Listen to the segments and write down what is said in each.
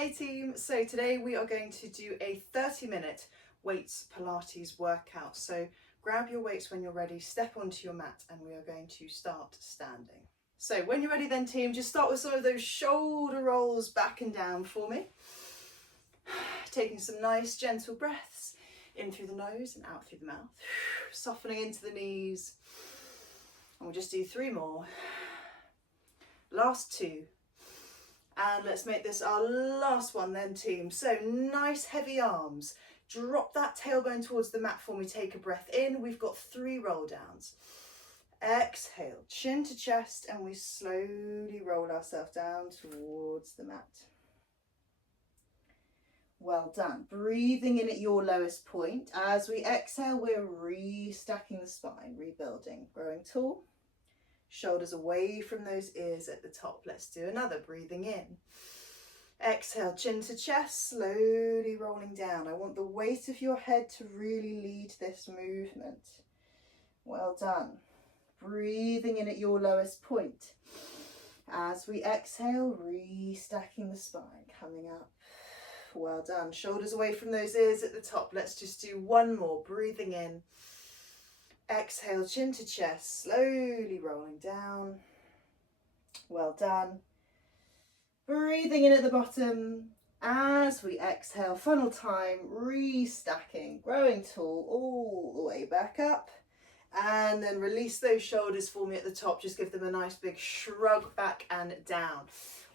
Hey team, so today we are going to do a 30-minute weights Pilates workout. So grab your weights when you're ready, step onto your mat, and we are going to start standing. So when you're ready then team, just start with some of those shoulder rolls back and down for me. Taking some nice gentle breaths in through the nose and out through the mouth. Softening into the knees. And we'll just do 3 more. Last 2. And let's make this our last one then team. So nice heavy arms. Drop that tailbone towards the mat for me. Take a breath in. We've got 3 roll downs. Exhale, chin to chest, and we slowly roll ourselves down towards the mat. Well done. Breathing in at your lowest point. As we exhale, we're restacking the spine, rebuilding, growing tall. Shoulders away from those ears at the top. Let's do another. Breathing in. Exhale, chin to chest, slowly rolling down. I want the weight of your head to really lead this movement. Well done. Breathing in at your lowest point. As we exhale, restacking the spine, coming up. Well done. Shoulders away from those ears at the top. Let's just do 1 more. Breathing in. Exhale, chin to chest, slowly rolling down. Well done. Breathing in at the bottom. As we exhale, funnel time, restacking, growing tall all the way back up. And then release those shoulders for me at the top. Just give them a nice big shrug back and down.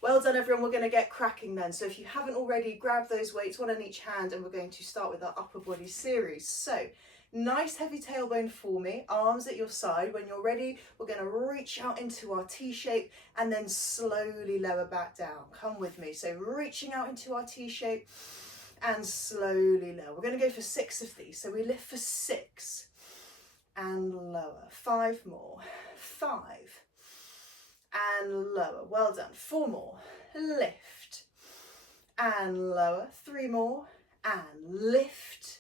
Well done everyone, we're going to get cracking then. So if you haven't already, grab those weights, 1 in each hand, and we're going to start with our upper body series. So nice heavy tailbone for me, arms at your side. When you're ready, we're going to reach out into our T shape and then slowly lower back down. Come with me. So reaching out into our T shape and slowly lower. We're going to go for 6 of these. So we lift for 6 and lower. 5 more. 5 and lower. Well done. 4 more. Lift and lower. 3 more and lift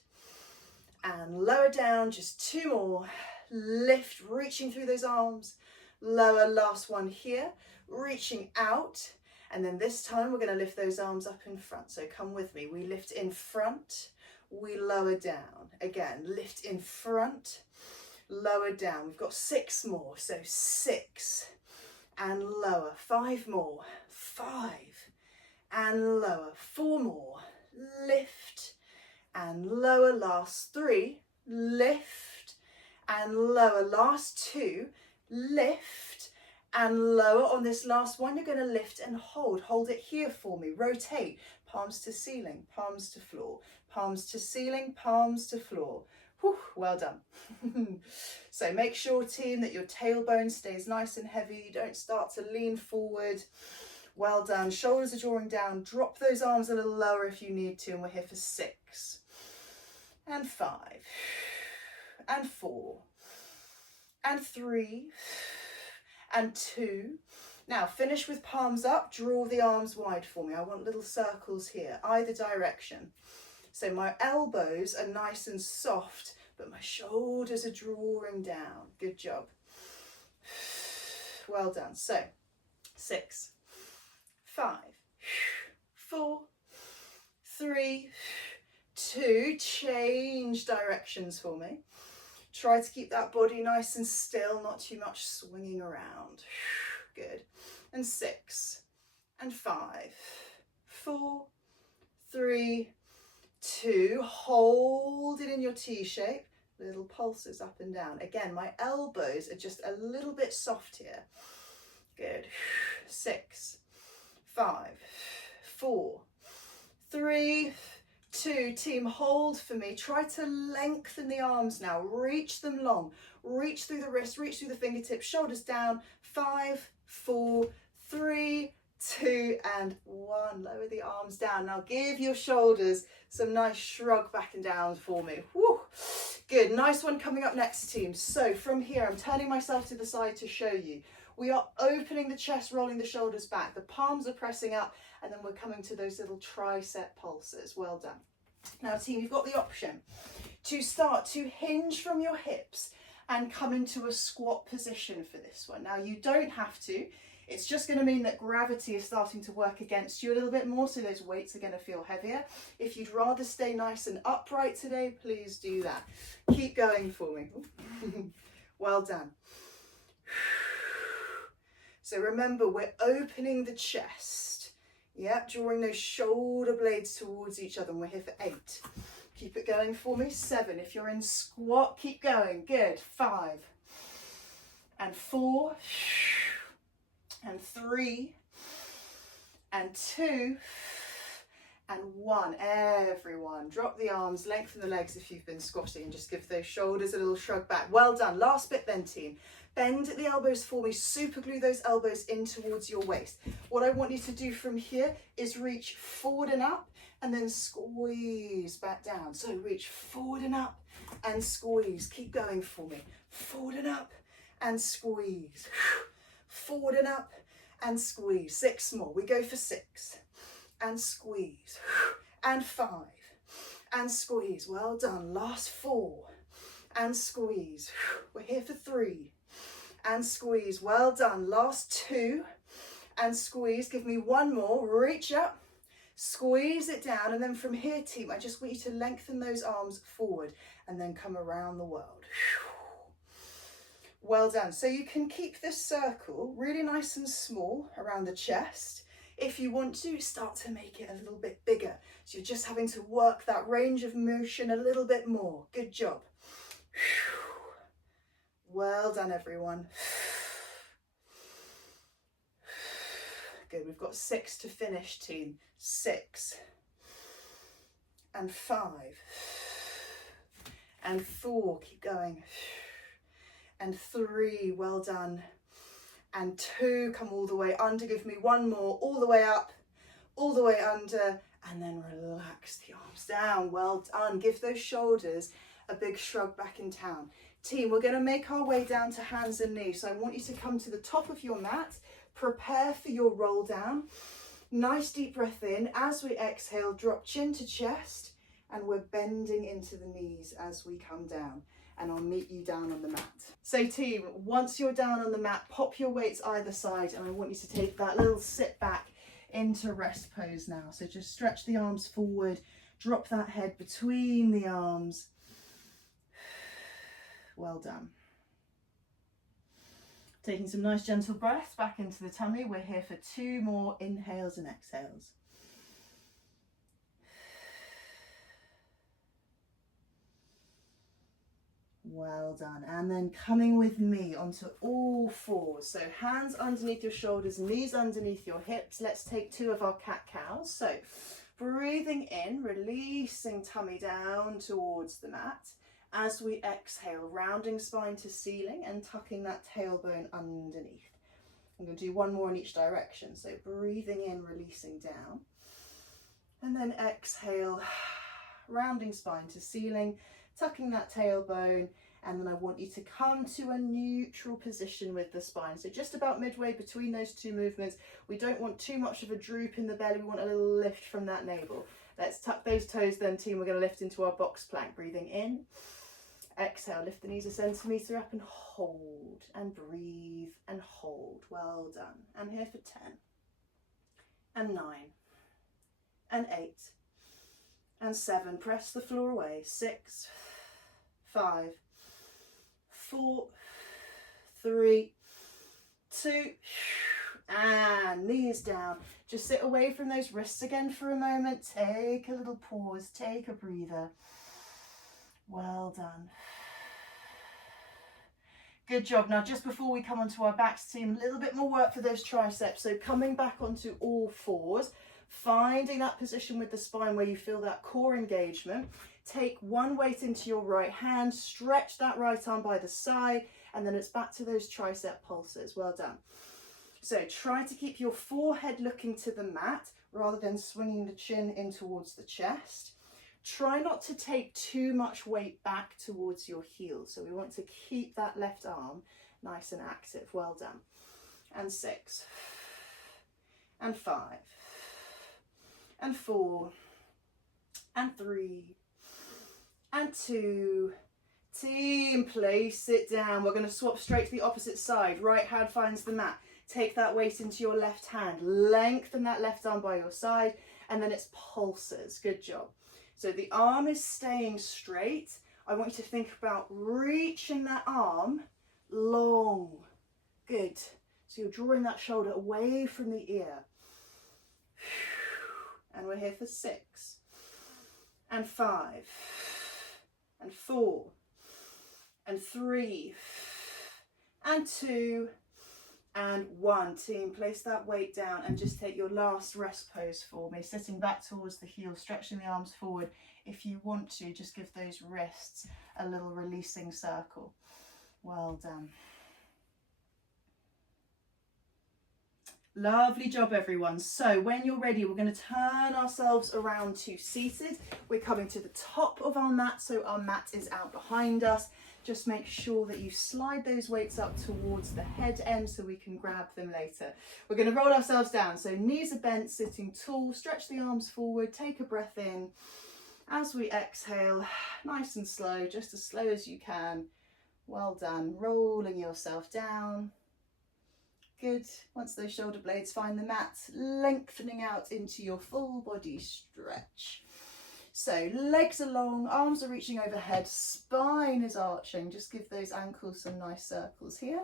and lower down. Just 2 more. Lift, reaching through those arms. Lower, last one here. Reaching out. And then this time we're going to lift those arms up in front. So come with me. We lift in front. We lower down. Again, lift in front. Lower down. We've got 6 more. So 6 and lower. 5 more. 5 and lower. 4 more. Lift and lower. Last 3, lift and lower. Last 2, lift and lower. On this last one, you're going to lift and hold it here for me. Rotate, palms to ceiling, palms to floor, palms to ceiling, palms to floor. Whew, well done. So make sure team that your tailbone stays nice and heavy. You don't start to lean forward. Well done. Shoulders are drawing down. Drop those arms a little lower if you need to. And we're here for 6 and 5 and 4 and 3 and 2. Now finish with palms up. Draw the arms wide for me. I want little circles here, either direction. So my elbows are nice and soft, but my shoulders are drawing down. Good job. Well done. So 6, 5, 4, 3, 2, change directions for me. Try to keep that body nice and still, not too much swinging around. Good. And 6 and 5, 4, 3, 2. Hold it in your T shape. Little pulses up and down. Again, my elbows are just a little bit soft here. Good. 6, 5, 4, 3, 2. Team, hold for me. Try to lengthen the arms now. Reach them long. Reach through the wrist, reach through the fingertips, shoulders down. 5, 4, 3, 2 and 1. Lower the arms down. Now give your shoulders some nice shrug back and down for me. Woo. Good. Nice one coming up next team. So from here, I'm turning myself to the side to show you. We are opening the chest, rolling the shoulders back. The palms are pressing up, and then we're coming to those little tricep pulses. Well done. Now team, you've got the option to start to hinge from your hips and come into a squat position for this one. Now you don't have to. It's just going to mean that gravity is starting to work against you a little bit more, so those weights are going to feel heavier. If you'd rather stay nice and upright today, please do that. Keep going for me. Well done. So remember, we're opening the chest. Yeah, drawing those shoulder blades towards each other, and we're here for 8. Keep it going for me. 7. If you're in squat, keep going. Good. 5 and 4 and 3 and 2 and 1. Everyone, drop the arms, lengthen the legs if you've been squatting, and just give those shoulders a little shrug back. Well done. Last bit then, team. Bend at the elbows for me, super glue those elbows in towards your waist. What I want you to do from here is reach forward and up, and then squeeze back down. So reach forward and up and squeeze. Keep going for me. Forward and up and squeeze. Forward and up and squeeze. 6 more. We go for 6 and squeeze. And 5 and squeeze. Well done. Last 4 and squeeze. We're here for 3 and squeeze. Well done. Last 2 and squeeze. Give me 1 more. Reach up, squeeze it down, and then from here, team, I just want you to lengthen those arms forward and then come around the world. Well done. So you can keep this circle really nice and small around the chest. If you want to, start to make it a little bit bigger. So you're just having to work that range of motion a little bit more. Good job. Well done, everyone. Good, we've got 6 to finish, team. 6 and 5 and 4, keep going, and 3, well done, and 2, come all the way under, give me 1 more, all the way up, all the way under, and then relax the arms down. Well done. Give those shoulders a big shrug back in town. Team, we're going to make our way down to hands and knees. So I want you to come to the top of your mat, prepare for your roll down. Nice deep breath in. As we exhale, drop chin to chest, and we're bending into the knees as we come down. And I'll meet you down on the mat. So team, once you're down on the mat, pop your weights either side, and I want you to take that little sit back into rest pose now. So just stretch the arms forward, drop that head between the arms. Well done. Taking some nice gentle breaths back into the tummy. We're here for 2 more inhales and exhales. Well done. And then coming with me onto all 4s. So hands underneath your shoulders, knees underneath your hips. Let's take 2 of our cat-cows. So breathing in, releasing tummy down towards the mat. As we exhale, rounding spine to ceiling and tucking that tailbone underneath. I'm going to do 1 more in each direction. So breathing in, releasing down. And then exhale, rounding spine to ceiling, tucking that tailbone. And then I want you to come to a neutral position with the spine. So just about midway between those 2 movements. We don't want too much of a droop in the belly. We want a little lift from that navel. Let's tuck those toes then, team. We're going to lift into our box plank. Breathing in. Exhale, lift the knees a centimetre up and hold, and breathe and hold. Well done. And here for 10 and 9 and 8 and 7. Press the floor away. 6, 5, 4, 3, 2, and knees down. Just sit away from those wrists again for a moment. Take a little pause, take a breather. Well done. Good job. Now, just before we come onto our backs, team, a little bit more work for those triceps. So coming back onto all 4s, finding that position with the spine where you feel that core engagement. Take 1 weight into your right hand, stretch that right arm by the side, and then it's back to those tricep pulses. Well done. So try to keep your forehead looking to the mat rather than swinging the chin in towards the chest. Try not to take too much weight back towards your heels. So we want to keep that left arm nice and active. Well done. And 6 and 5 and 4 and 3 and 2. Team, place it down. We're going to swap straight to the opposite side. Right hand finds the mat. Take that weight into your left hand, lengthen that left arm by your side, and then it's pulses. Good job. So the arm is staying straight. I want you to think about reaching that arm long. Good. So you're drawing that shoulder away from the ear. And we're here for 6 and 5 and 4 and 3 and 2 and 1. Team, place that weight down and just take your last rest pose for me, sitting back towards the heel, stretching the arms forward. If you want to, just give those wrists a little releasing circle. Well done. Lovely job, everyone. So when you're ready, we're going to turn ourselves around to seated. We're coming to the top of our mat, so our mat is out behind us. Just make sure that you slide those weights up towards the head end so we can grab them later. We're going to roll ourselves down. So knees are bent, sitting tall, stretch the arms forward, take a breath in. As we exhale, nice and slow, just as slow as you can. Well done. Rolling yourself down. Good. Once those shoulder blades find the mat, lengthening out into your full body stretch. So legs are long, arms are reaching overhead, spine is arching. Just give those ankles some nice circles here.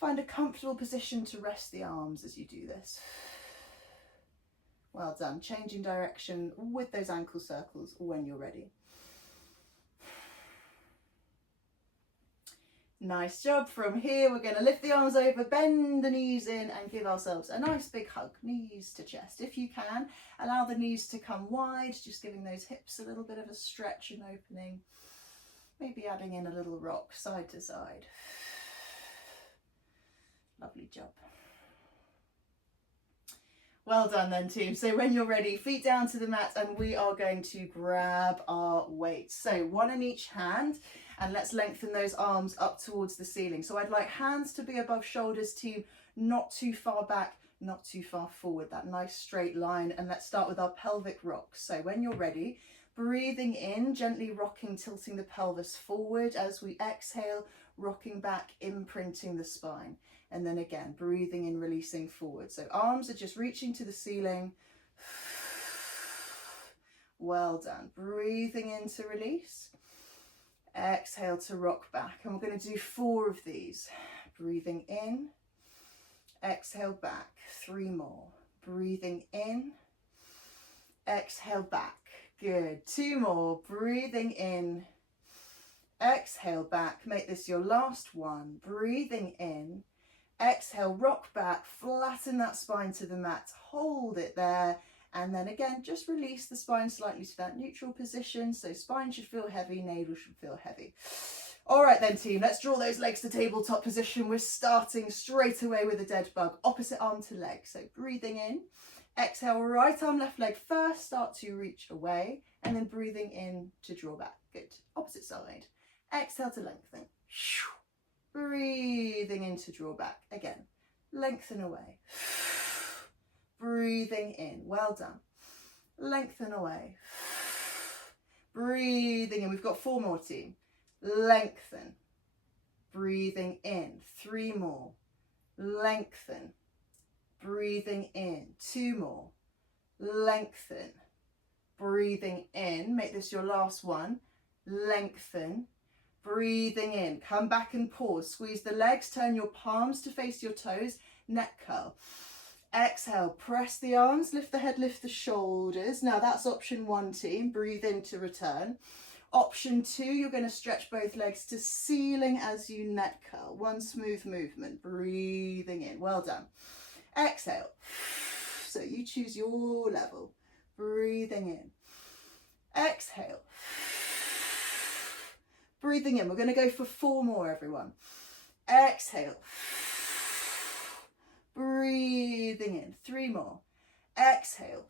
Find a comfortable position to rest the arms as you do this. Well done. Changing direction with those ankle circles when you're ready. Nice job. From here, we're going to lift the arms over, bend the knees in and give ourselves a nice big hug, knees to chest. If you can, allow the knees to come wide, just giving those hips a little bit of a stretch and opening. Maybe adding in a little rock side to side. Lovely job. Well done then, team. So when you're ready, feet down to the mat and we are going to grab our weights. So one in each hand. And let's lengthen those arms up towards the ceiling. So I'd like hands to be above shoulders, team, not too far back, not too far forward, that nice straight line. And let's start with our pelvic rocks. So when you're ready, breathing in, gently rocking, tilting the pelvis forward. As we exhale, rocking back, imprinting the spine. And then again, breathing in, releasing forward. So arms are just reaching to the ceiling. Well done. Breathing in to release. Exhale to rock back, and we're going to do 4 of these. Breathing in, exhale back, 3 more. Breathing in, exhale back, good. 2 more. Breathing in, exhale back, make this your last one. Breathing in, exhale, rock back, flatten that spine to the mat, hold it there. And then again, just release the spine slightly to that neutral position. So spine should feel heavy, navel should feel heavy. All right then, team, let's draw those legs to tabletop position. We're starting straight away with a dead bug, opposite arm to leg. So breathing in, exhale, right arm, left leg first, start to reach away, and then breathing in to draw back. Good. Opposite side. Exhale to lengthen. Breathing in to draw back. Again, lengthen away. Breathing in, well done. Lengthen away. Breathing in, we've got 4 more, team. Lengthen. Breathing in, 3 more. Lengthen. Breathing in, 2 more. Lengthen. Breathing in, make this your last one. Lengthen. Breathing in, come back and pause. Squeeze the legs, turn your palms to face your toes, neck curl. Exhale, press the arms, lift the head, lift the shoulders. Now that's option 1, team. Breathe in to return. Option 2, you're going to stretch both legs to ceiling as you neck curl. One smooth movement. Breathing in. Well done. Exhale. So you choose your level. Breathing in. Exhale. Breathing in. We're going to go for 4 more, everyone. Exhale. Breathing in, 3 more. Exhale.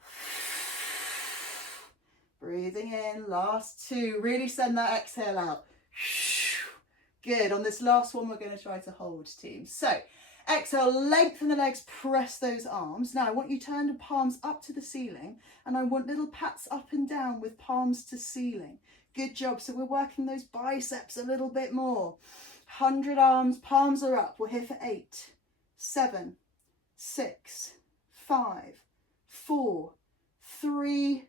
Breathing in, last 2. Really send that exhale out. Good. On this last one, we're going to try to hold, team. So exhale, lengthen the legs, press those arms. Now I want you to turn the palms up to the ceiling, and I want little pats up and down with palms to ceiling. Good job. So we're working those biceps a little bit more. 100 arms, palms are up. We're here for 8, 7, 6, 5, 4, 3,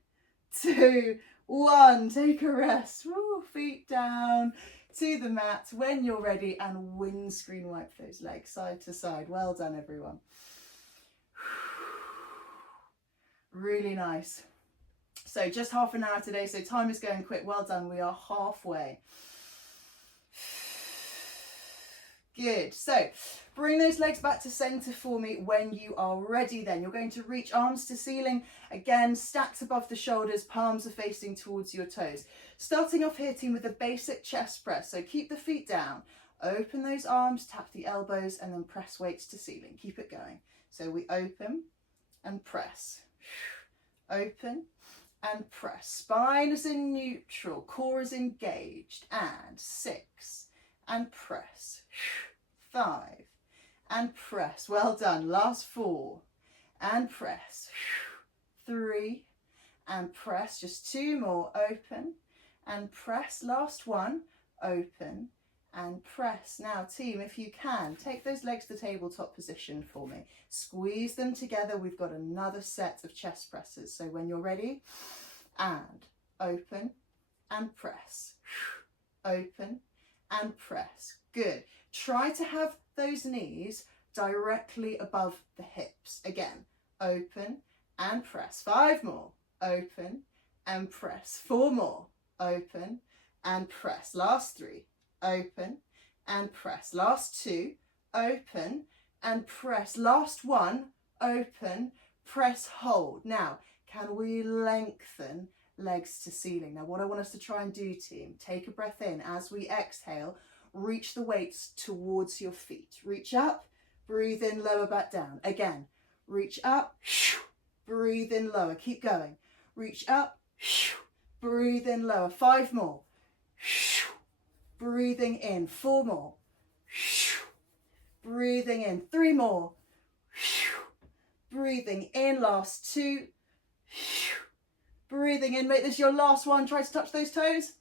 2, 1. Take a rest. Woo, feet down to the mat when you're ready, and windscreen wipe those legs side to side. Well done, everyone. Really nice. So just half an hour today, so time is going quick. Well done, we are halfway. Good. So bring those legs back to center for me when you are ready. Then you're going to reach arms to ceiling, again stacked above the shoulders, palms are facing towards your toes. Starting off here, team, with a basic chest press. So keep the feet down, open those arms, tap the elbows, and then press weights to ceiling. Keep it going. So we open and press, open and press. Spine is in neutral, core is engaged, and 6 and press, 5 and press. Well done. Last 4 and press, 3 and press. Just 2 more. Open and press. Last 1. Open and press. Now team, if you can, take those legs to tabletop position for me. Squeeze them together. We've got another set of chest presses. So when you're ready, and open and press, open and press. Good. Try to have those knees directly above the hips. Again, open and press. 5 more. Open and press. 4 more. Open and press. Last 3. Open and press. Last 2. Open and press. Last 1. Open, press, hold. Now, can we lengthen legs to ceiling? Now, what I want us to try and do, team, take a breath in. As we exhale, reach the weights towards your feet. Reach up, breathe in, lower back down. Again, reach up, breathe in, lower. Keep going. Reach up, breathe in, lower. 5 more. Breathing in. 4 more. Breathing in. 3 more. Breathing in. Last 2. Breathing in. Make this your last one. Try to touch those toes.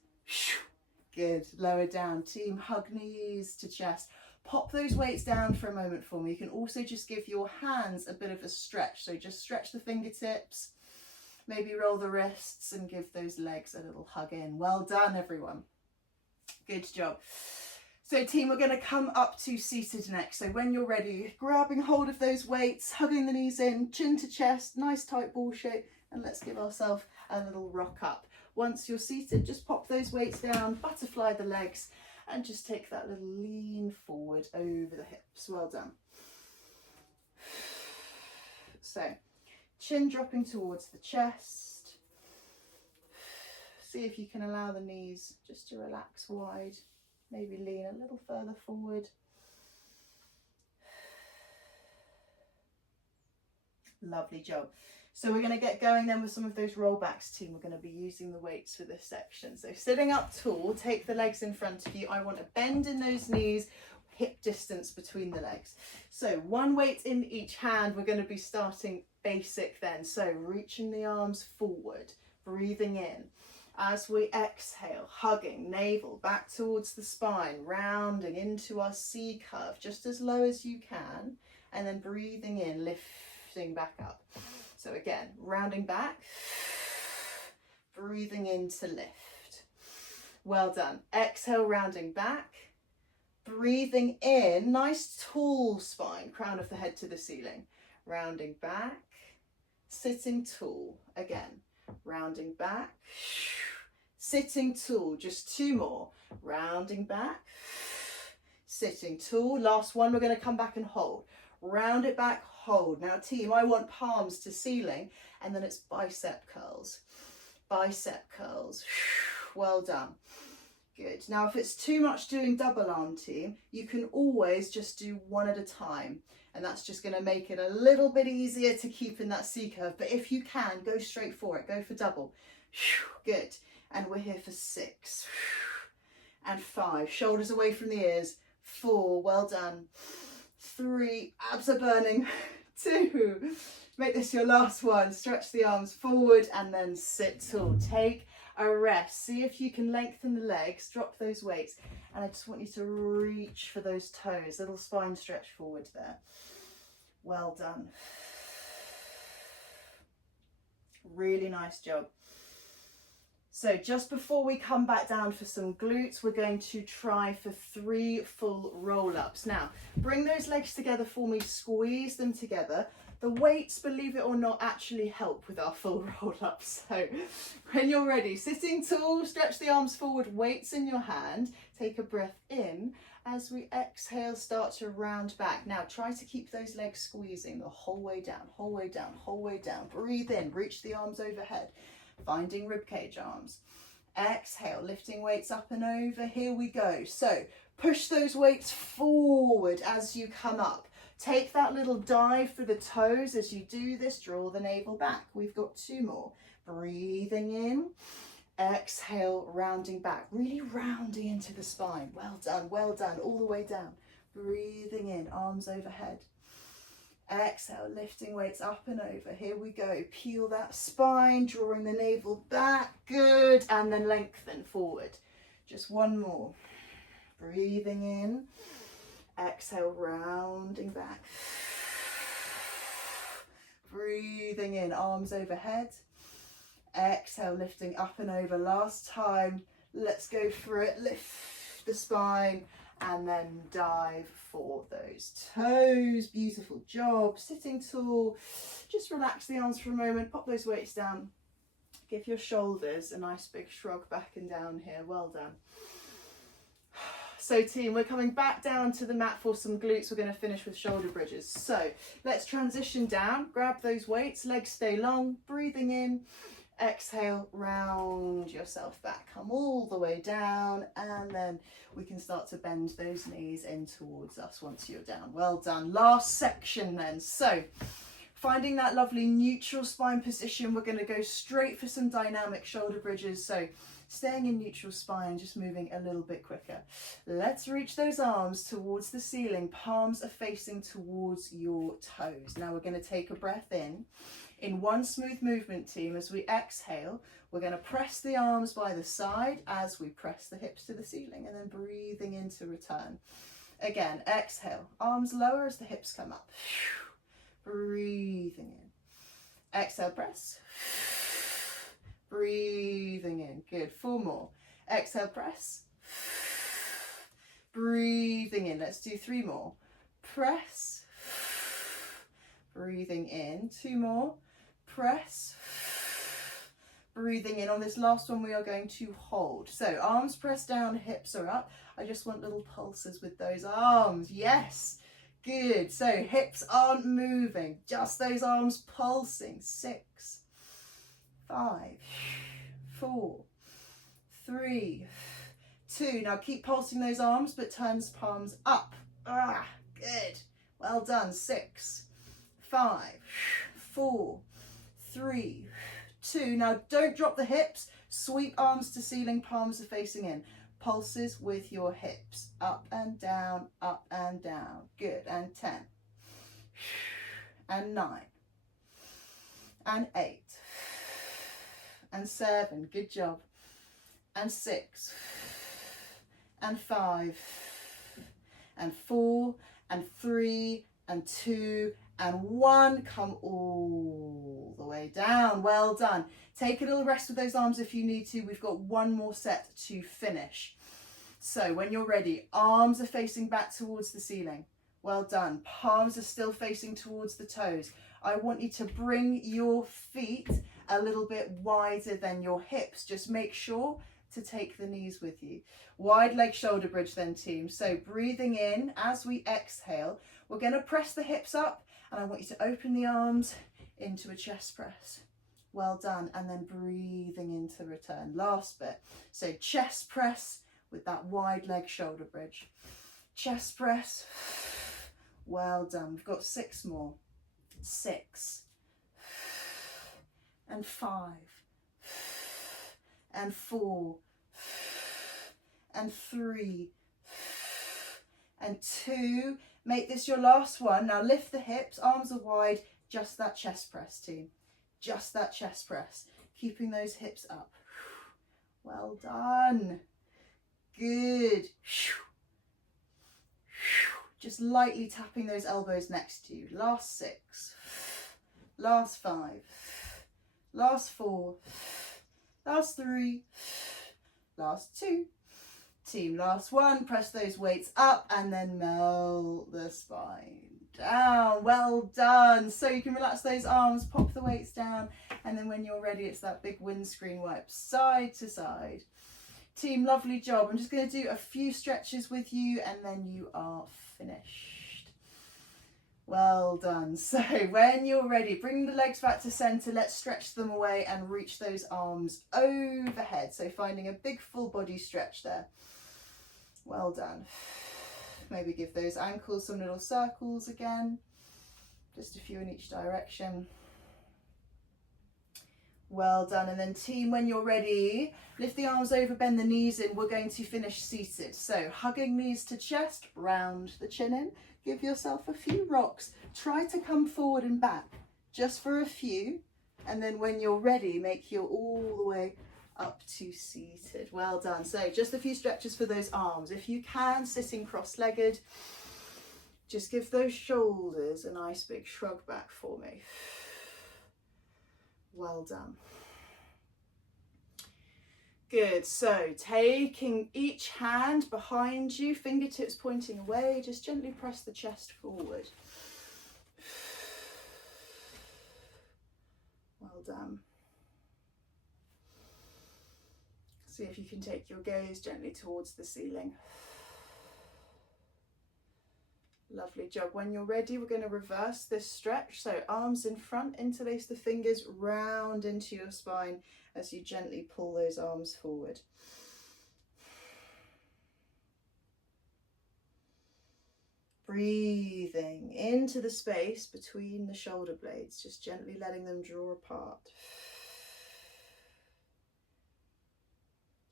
Good. Lower down. Team, hug knees to chest. Pop those weights down for a moment for me. You can also just give your hands a bit of a stretch. So just stretch the fingertips, maybe roll the wrists, and give those legs a little hug in. Well done, everyone. Good job. So team, we're going to come up to seated next. So when you're ready, grabbing hold of those weights, hugging the knees in, chin to chest, nice tight ball shape, and let's give ourselves a little rock up. Once you're seated, just pop those weights down, butterfly the legs, and just take that little lean forward over the hips. Well done. So chin dropping towards the chest. See if you can allow the knees just to relax wide. Maybe lean a little further forward. Lovely job. So we're going to get going then with some of those rollbacks, team. We're going to be using the weights for this section. So sitting up tall, take the legs in front of you. I want a bend in those knees, hip distance between the legs. So 1 weight in each hand. We're going to be starting basic then. So reaching the arms forward, breathing in. As we exhale, hugging navel back towards the spine, rounding into our C curve, just as low as you can, and then breathing in, lifting back up. So again, rounding back, breathing in to lift. Well done. Exhale, rounding back, breathing in, nice tall spine, crown of the head to the ceiling. Rounding back, sitting tall. Again, rounding back, sitting tall. Just 2 more. Rounding back, sitting tall. Last one, we're going to come back and hold. Round it back, hold. Now team, I want palms to ceiling, and then it's bicep curls. Bicep curls. Well done. Good. Now if it's too much doing double arm, team, you can always just do 1 at a time, and that's just going to make it a little bit easier to keep in that C curve. But if you can, go straight for it. Go for double. Good. And we're here for 6 and 5. Shoulders away from the ears. 4. Well done. 3. Abs are burning. 2. Make this your last one. Stretch the arms forward and then sit tall. Take a rest. See if you can lengthen the legs. Drop those weights. And I just want you to reach for those toes. Little spine stretch forward there. Well done. Really nice job. So just before we come back down for some glutes, we're going to try for 3 full roll-ups. Now, bring those legs together for me, squeeze them together. The weights, believe it or not, actually help with our full roll-ups. So when you're ready, sitting tall, stretch the arms forward, weights in your hand. Take a breath in. As we exhale, start to round back. Now, try to keep those legs squeezing the whole way down, whole way down, whole way down. Breathe in, reach the arms overhead, finding ribcage arms. Exhale, lifting weights up and over. Here we go. So push those weights forward as you come up. Take that little dive for the toes. As you do this, draw the navel back. We've got 2 more. Breathing in. Exhale, rounding back, really rounding into the spine. Well done, all the way down. Breathing in, arms overhead. Exhale, lifting weights up and over. Here we go. Peel that spine, drawing the navel back. Good. And then lengthen forward. Just 1 more. Breathing in. Exhale, rounding back. Breathing in, arms overhead. Exhale, lifting up and over. Last time. Let's go for it. Lift the spine and then dive for those toes. Beautiful job. Sitting tall. Just relax the arms for a moment. Pop those weights down. Give your shoulders a nice big shrug back and down here. Well done. So team, we're coming back down to the mat for some glutes. We're going to finish with shoulder bridges. So let's transition down. Grab those weights. Legs stay long. Breathing in. Exhale, round yourself back, come all the way down, and then we can start to bend those knees in towards us once you're down. Well done. Last section then. So finding that lovely neutral spine position, we're going to go straight for some dynamic shoulder bridges. So staying in neutral spine, just moving a little bit quicker. Let's reach those arms towards the ceiling. Palms are facing towards your toes. Now we're going to take a breath in. In one smooth movement, team, as we exhale, we're going to press the arms by the side as we press the hips to the ceiling, and then breathing in to return. Again, exhale, arms lower as the hips come up. Breathing in. Exhale, press. Breathing in. Good. 4 more. Exhale, press. Breathing in. Let's do 3 more. Press. Breathing in. 2 more. Press. Breathing in. On this last one, we are going to hold. So arms pressed down, hips are up. I just want little pulses with those arms. Yes. Good. So hips aren't moving, just those arms pulsing. 6, 5, 4, 3, 2. Now keep pulsing those arms, but turn palms up. Good. Well done. 6, 5, 4, 3, 2. Now don't drop the hips. Sweep arms to ceiling, palms are facing in. Pulses with your hips. Up and down, up and down. Good. And 10. And 9. And 8. And 7. Good job. And 6. And 5. And 4. And 3. And 2. And 1, come all the way down. Well done. Take a little rest with those arms if you need to. We've got 1 more set to finish. So when you're ready, arms are facing back towards the ceiling. Well done. Palms are still facing towards the toes. I want you to bring your feet a little bit wider than your hips. Just make sure to take the knees with you. Wide leg shoulder bridge then, team. So breathing in as we exhale, we're going to press the hips up. And I want you to open the arms into a chest press. Well done. And then breathing into return. Last bit. So chest press with that wide leg shoulder bridge. Chest press. Well done. We've got 6 more. 6. And 5. And 4. And 3. And 2. Make this your last one. Now lift the hips, arms are wide, just that chest press, team. Just that chest press. Keeping those hips up. Well done. Good. Just lightly tapping those elbows next to you. Last 6, last 5, last 4, last 3, last 2. Team, last 1. Press those weights up and then melt the spine down. Well done. So you can relax those arms, pop the weights down, and then when you're ready, it's that big windscreen wipe side to side. Team, lovely job. I'm just going to do a few stretches with you and then you are finished. Well done. So when you're ready, bring the legs back to center. Let's stretch them away and reach those arms overhead. So finding a big full body stretch there. Well done. Maybe give those ankles some little circles again. Just a few in each direction. Well done. And then team, when you're ready, lift the arms over, bend the knees in. We're going to finish seated. So hugging knees to chest, round the chin in. Give yourself a few rocks. Try to come forward and back just for a few. And then when you're ready, make your all the way up to seated. Well done. So just a few stretches for those arms. If you can, sitting cross-legged, just give those shoulders a nice big shrug back for me. Well done. Good. So taking each hand behind you, fingertips pointing away, just gently press the chest forward. Well done. See if you can take your gaze gently towards the ceiling. Lovely job. When you're ready, we're going to reverse this stretch. So arms in front, interlace the fingers, round into your spine as you gently pull those arms forward. Breathing into the space between the shoulder blades, just gently letting them draw apart.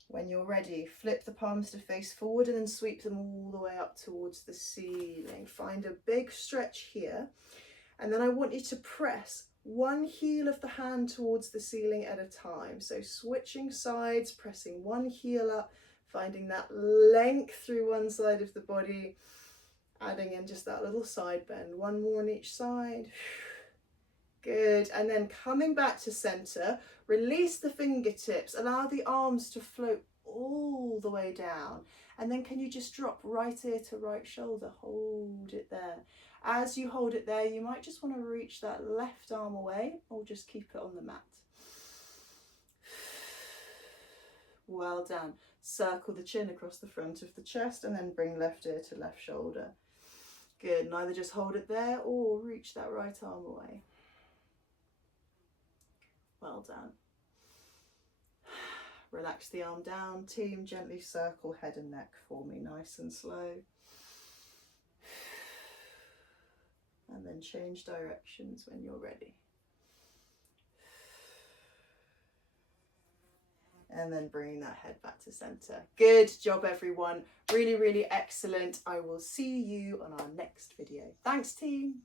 When you're ready, flip the palms to face forward and then sweep them all the way up towards the ceiling. Find a big stretch here. And then I want you to press one heel of the hand towards the ceiling at a time. So switching sides, pressing one heel up, finding that length through one side of the body, adding in just that little side bend. One more on each side. Good. And then coming back to center, release the fingertips, allow the arms to float all the way down. And then can you just drop right ear to right shoulder? Hold it there. As you hold it there, you might just want to reach that left arm away or just keep it on the mat. Well done. Circle the chin across the front of the chest and then bring left ear to left shoulder. Good. And either just hold it there or reach that right arm away. Well done. Relax the arm down. Team, gently circle head and neck for me, nice and slow. And then change directions when you're ready. And then bringing that head back to center. Good job, everyone. Really, really excellent. I will see you on our next video. Thanks, team.